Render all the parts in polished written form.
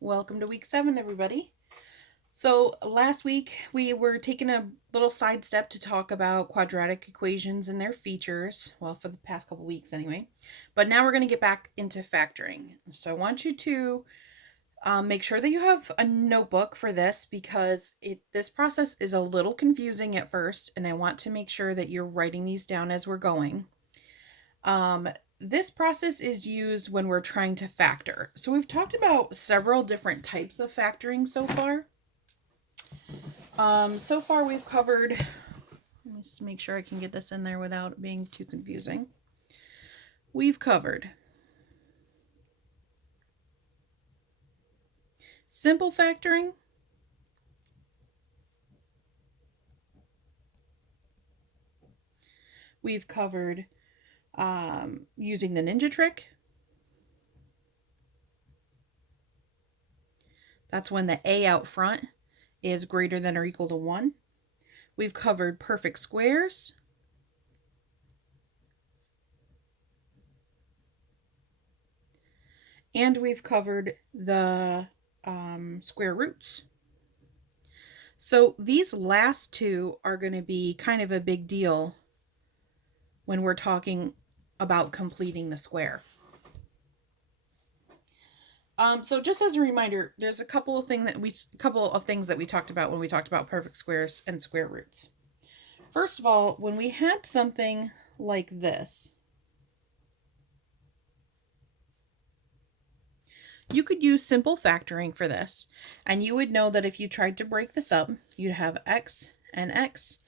Welcome to week 7, everybody. So last week we were taking a little sidestep to talk about quadratic equations and their features. Well, for the past couple weeks anyway. But now we're going to get back into factoring. So I want you to make sure that you have a notebook for this because this process is a little confusing at first, and I want to make sure that you're writing these down as we're going. This process is used when we're trying to factor. So we've talked about several different types of factoring so far. So far we've covered, let me just make sure I can get this in there without it being too confusing. We've covered simple factoring, we've covered using the ninja trick. That's when the a out front is greater than or equal to 1. We've covered perfect squares. And we've covered the square roots. So these last two are going to be kind of a big deal when we're talking about completing the square. So just as a reminder, there's a couple of things that we talked about when we talked about perfect squares and square roots. First of all, when we had something like this, you could use simple factoring for this, and you would know that if you tried to break this up, you'd have x and x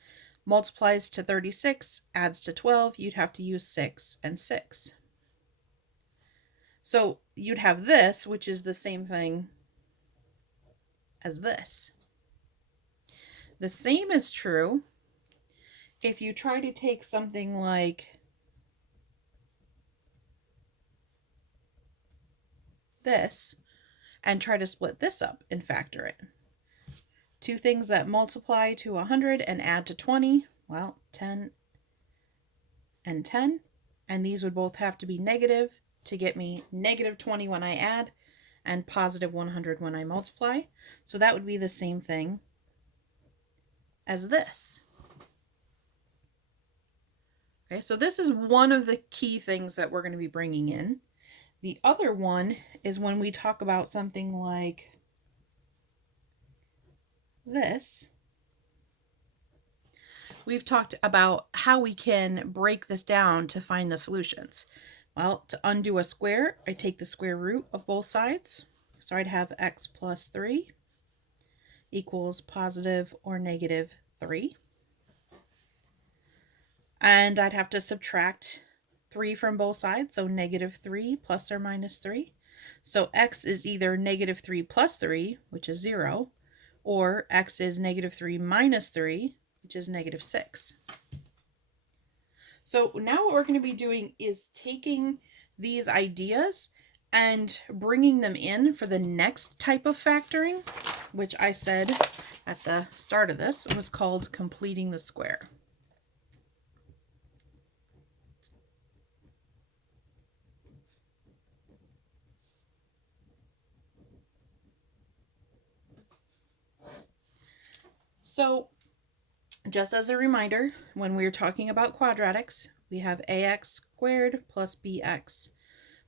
multiplies to 36, adds to 12, you'd have to use 6 and 6. So you'd have this, which is the same thing as this. The same is true if you try to take something like this and try to split this up and factor it. Two things that multiply to 100 and add to 20, well, 10 and 10, and these would both have to be negative to get me negative 20 when I add and positive 100 when I multiply. So that would be the same thing as this. Okay, so this is one of the key things that we're going to be bringing in. The other one is when we talk about something like this. We've talked about how we can break this down to find the solutions. Well, to undo a square, I take the square root of both sides. So I'd have x plus 3 equals positive or negative 3. And I'd have to subtract 3 from both sides, so negative 3 plus or minus 3. So x is either negative 3 plus 3, which is 0, or x is negative 3 minus 3, which is negative 6. So now what we're going to be doing is taking these ideas and bringing them in for the next type of factoring, which I said at the start of this was called completing the square. So just as a reminder, when we're talking about quadratics, we have ax squared plus bx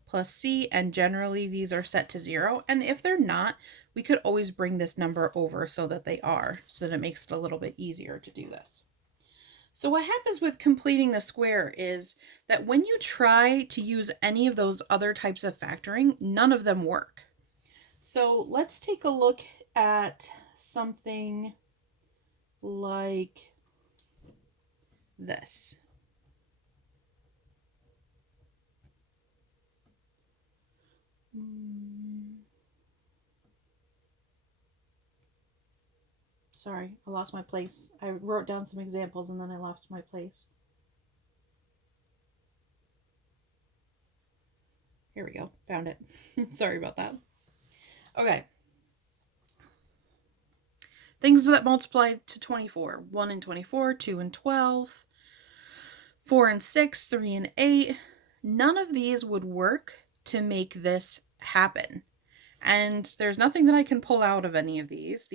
plus c, and generally these are set to 0. And if they're not, we could always bring this number over so that they are, so that it makes it a little bit easier to do this. So what happens with completing the square is that when you try to use any of those other types of factoring, none of them work. So let's take a look at something like this. Sorry, I lost my place. I wrote down some examples and then I lost my place. Here we go. Found it. Sorry about that. Okay. Things that multiply to 24. 1 and 24, 2 and 12, 4 and 6, 3 and 8. None of these would work to make this happen. And there's nothing that I can pull out of any of these.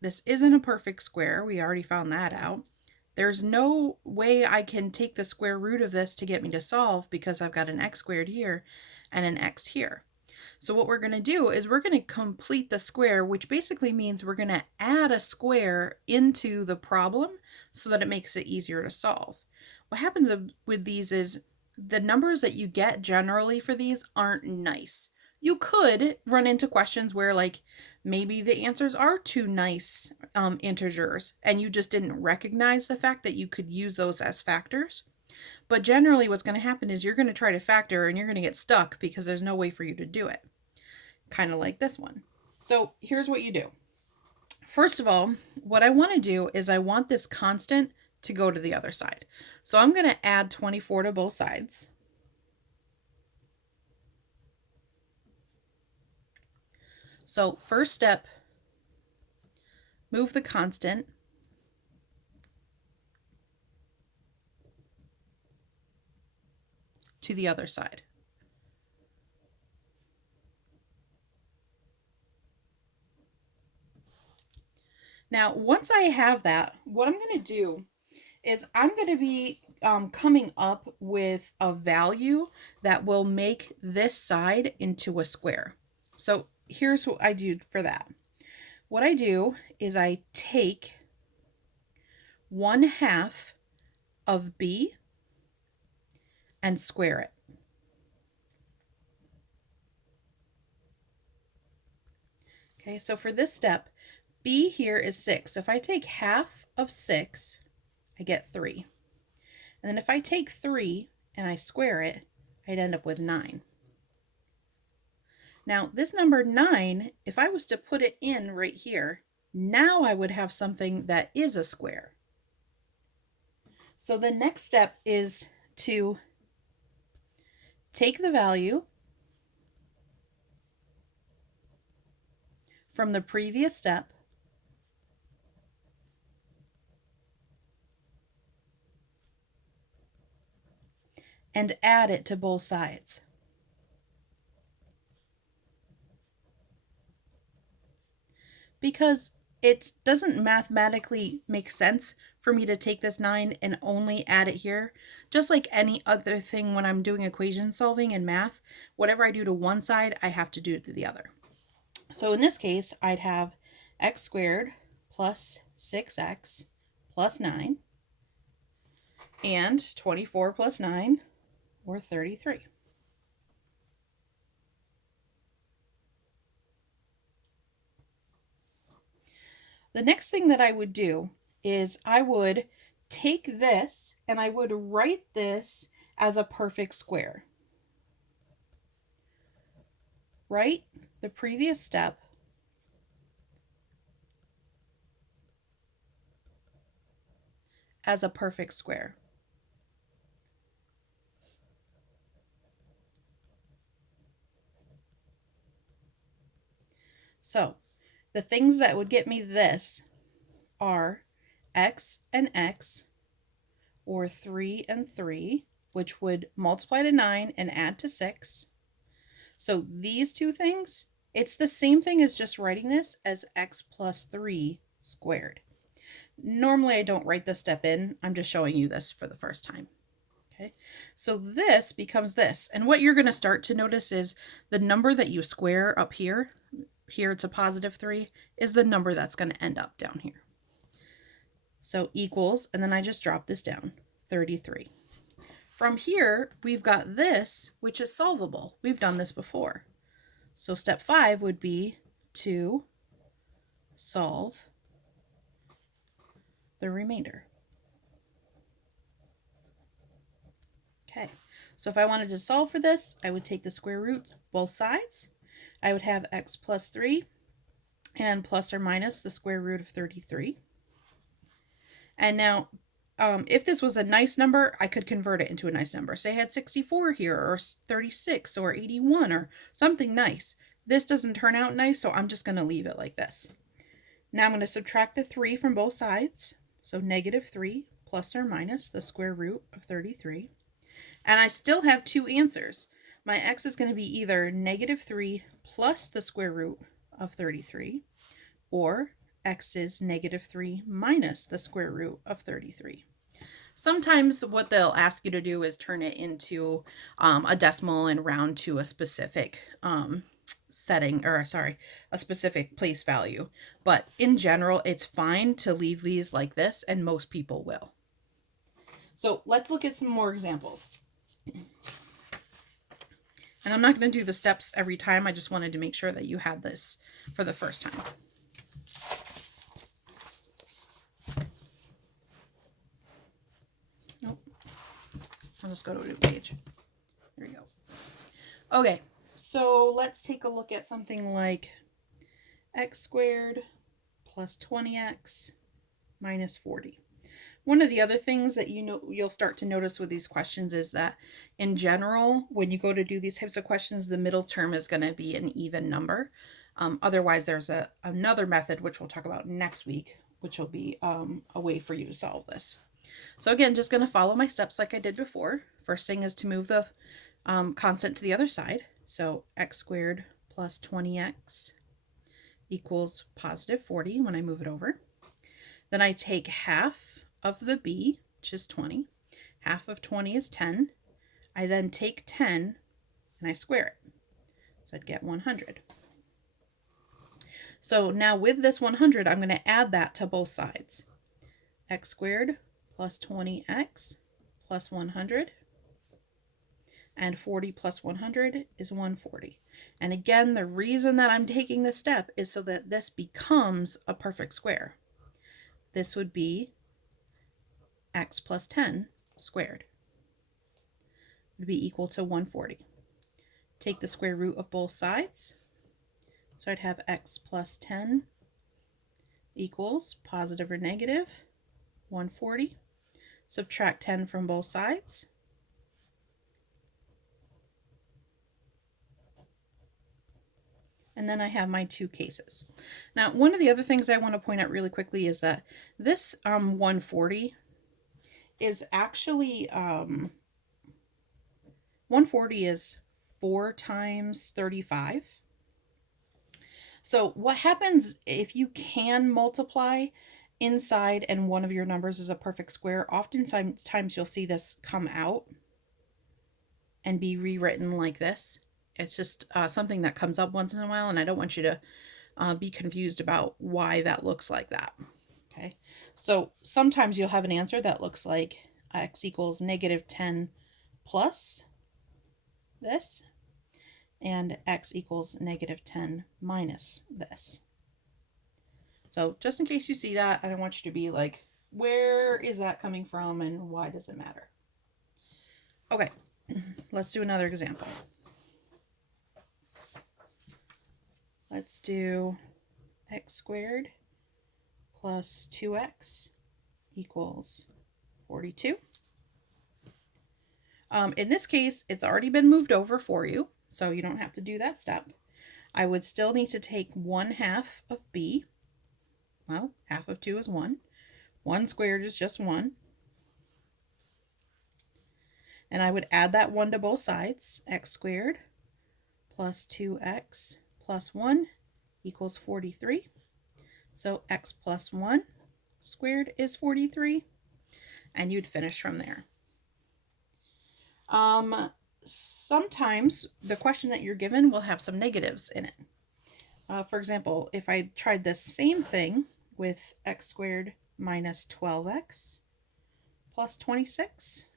This isn't a perfect square. We already found that out. There's no way I can take the square root of this to get me to solve because I've got an x squared here and an x here. So what we're going to do is we're going to complete the square, which basically means we're going to add a square into the problem so that it makes it easier to solve. What happens with these is the numbers that you get generally for these aren't nice. You could run into questions where like maybe the answers are two nice integers and you just didn't recognize the fact that you could use those as factors. But generally what's going to happen is you're going to try to factor and you're going to get stuck because there's no way for you to do it. Kind of like this one. So here's what you do. First of all, what I want to do is I want this constant to go to the other side. So I'm going to add 24 to both sides. So first step, move the constant to the other side. Now, once I have that, what I'm going to do is I'm going to be coming up with a value that will make this side into a square. So here's what I do for that. What I do is I take 1/2 of b and square it. Okay, so for this step, b here is 6. So if I take half of 6, I get 3. And then if I take 3 and I square it, I'd end up with 9. Now this number 9, if I was to put it in right here, now I would have something that is a square. So the next step is to take the value from the previous step and add it to both sides. Because it doesn't mathematically make sense for me to take this 9 and only add it here. Just like any other thing when I'm doing equation solving in math, whatever I do to one side, I have to do to the other. So in this case, I'd have x squared plus 6x plus 9 and 24 plus 9, or 33. The next thing that I would do is I would take this and I would write this as a perfect square. Write the previous step as a perfect square. So the things that would get me this are x and x, or 3 and 3, which would multiply to 9 and add to 6. So these two things, it's the same thing as just writing this as x plus 3 squared. Normally I don't write this step in, I'm just showing you this for the first time. Okay, so this becomes this, and what you're going to start to notice is the number that you square up here it's a positive 3, is the number that's going to end up down here. So equals, and then I just drop this down, 33. From here, we've got this, which is solvable. We've done this before. So step 5 would be to solve the remainder. Okay, so if I wanted to solve for this, I would take the square root of both sides. I would have x plus 3 and plus or minus the square root of 33. And now, if this was a nice number, I could convert it into a nice number. Say I had 64 here, or 36, or 81, or something nice. This doesn't turn out nice, so I'm just going to leave it like this. Now I'm going to subtract the 3 from both sides. So negative 3 plus or minus the square root of 33. And I still have two answers. My x is going to be either negative 3 plus the square root of 33, or x is -3 minus the square root of 33. Sometimes what they'll ask you to do is turn it into a decimal and round to a specific setting, or sorry, a specific place value. But in general, it's fine to leave these like this, and most people will. So let's look at some more examples. And I'm not going to do the steps every time. I just wanted to make sure that you had this for the first time. Nope. I'll just go to a new page. There we go. Okay, so let's take a look at something like x squared plus 20x minus 40. One of the other things that you'll start to notice with these questions is that in general, when you go to do these types of questions, the middle term is going to be an even number. Otherwise, there's another method, which we'll talk about next week, which will be a way for you to solve this. So again, just going to follow my steps like I did before. First thing is to move the constant to the other side. So x squared plus 20x equals positive 40 when I move it over. Then I take half of the b, which is 20. Half of 20 is 10. I then take 10 and I square it. So I'd get 100. So now with this 100, I'm going to add that to both sides. X squared plus 20x plus 100. And 40 plus 100 is 140. And again, the reason that I'm taking this step is so that this becomes a perfect square. This would be x plus 10 squared would be equal to 140. Take the square root of both sides. So I'd have x plus 10 equals positive or negative 140. Subtract 10 from both sides. And then I have my two cases. Now, one of the other things I want to point out really quickly is that this 140 is actually 140 is 4 times 35. So what happens if you can multiply inside and one of your numbers is a perfect square? Oftentimes you'll see this come out and be rewritten like this. It's just something that comes up once in a while, and I don't want you to be confused about why that looks like that. Okay, so sometimes you'll have an answer that looks like x equals -10 plus this, and x equals -10 minus this. So just in case you see that, I don't want you to be like, where is that coming from and why does it matter? Okay, let's do another example. Let's do x squared plus 2x equals 42. In this case, it's already been moved over for you, so you don't have to do that step. I would still need to take 1/2 of b. Well, half of 2 is 1. 1 squared is just 1. And I would add that 1 to both sides. X squared plus 2x plus 1 equals 43. So x plus 1 squared is 43. And you'd finish from there. Sometimes the question that you're given will have some negatives in it. For example, if I tried the same thing with x squared minus 12x plus 26,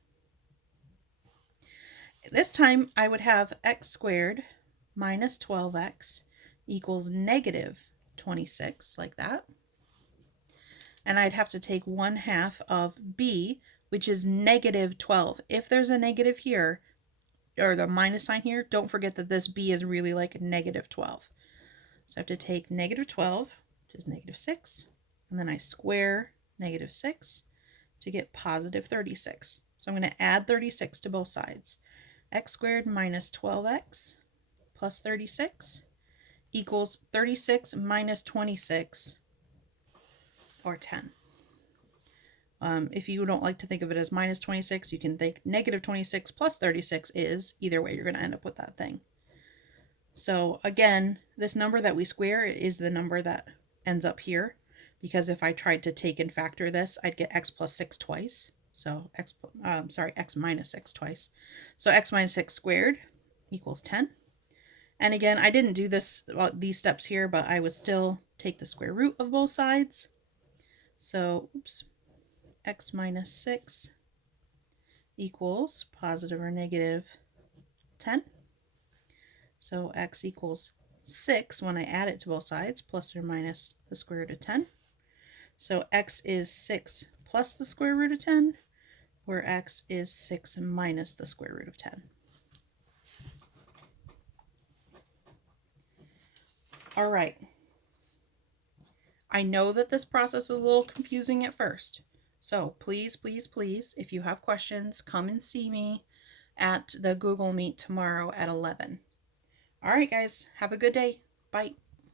this time I would have x squared minus 12x equals -26, like that. And I'd have to take 1/2 of b, which is -12. If there's a negative here, or the minus sign here, don't forget that this b is really like -12. So I have to take -12, which is -6, and then I square -6 to get positive 36. So I'm going to add 36 to both sides. X squared minus 12x plus 36 equals 36 minus 26, or 10. If you don't like to think of it as minus 26, you can think -26 plus 36 is, either way, you're going to end up with that thing. So again, this number that we square is the number that ends up here, because if I tried to take and factor this, I'd get x plus 6 twice. So x minus 6 twice. So x minus 6 squared equals 10. And again, I didn't do these steps here, but I would still take the square root of both sides. So, x minus 6 equals positive or negative 10. So x equals 6 when I add it to both sides, plus or minus the square root of 10. So x is 6 plus the square root of 10, where x is 6 minus the square root of 10. All right. I know that this process is a little confusing at first. So please, please, please, if you have questions, come and see me at the Google Meet tomorrow at 11. All right, guys, have a good day. Bye.